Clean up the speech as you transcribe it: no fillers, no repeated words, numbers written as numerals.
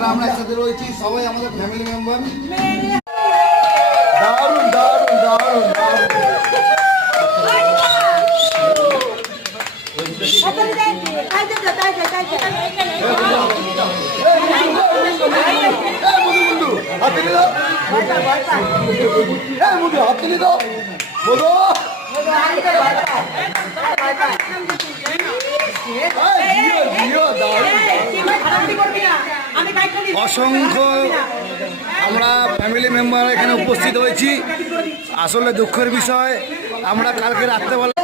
যারা আমরা একসাথে রয়েছি সবাই আমাদের ফ্যামিলি মেম্বার। দারুণ দারুণ দারুণ দারুণ। অসংখ্য আমরা ফ্যামিলি মেম্বার এখানে উপস্থিত হয়েছি। আসলে দুঃখের বিষয় আমরা কালকে রাত্রেবেলা